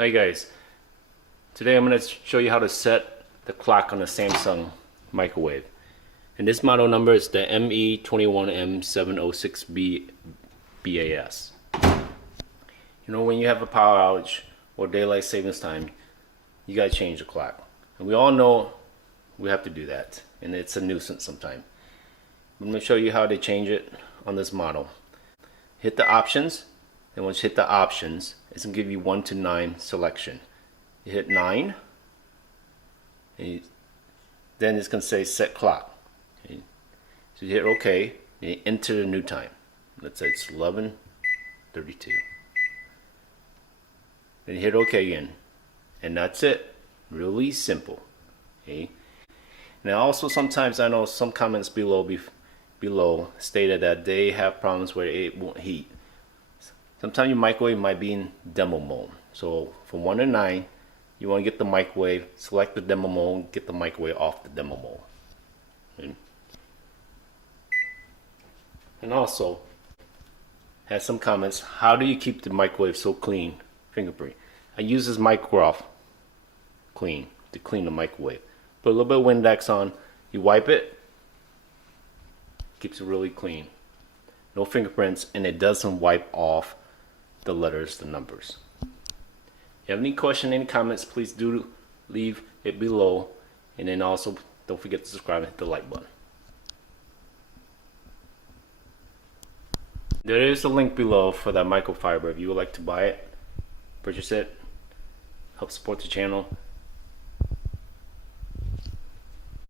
Hi guys, today I'm going to show you how to set the clock on a Samsung microwave. And this model number is the ME21M706B BAS. You know, when you have a power outage or daylight savings time, you got to change the clock. And we all know we have to do that, and it's a nuisance sometimes. I'm going to show you how to change it on this model. Hit the options, and once you hit the options, it's going to give you 1 to 9 selection. You hit 9, and then it's going to say set clock. Okay. So you hit OK, and you enter the new time. Let's say it's 11:32. Then you hit OK again, and that's it. Really simple. Okay. Now also sometimes I know some comments below stated that they have problems where it won't heat. Sometimes your microwave might be in demo mode. So from 1 to 9, you want to get the microwave, select the demo mode, get the microwave off the demo mode. Okay. And also, had some comments, how do you keep the microwave so clean, fingerprint? I use this microwave clean to clean the microwave. Put a little bit of Windex on, you wipe it, keeps it really clean. No fingerprints, and it doesn't wipe off the letters, the numbers. If you have any question, any comments, please do leave it below, and then also don't forget to subscribe and hit the like button. There is a link below for that microfiber if you would like to buy it, purchase it, help support the channel.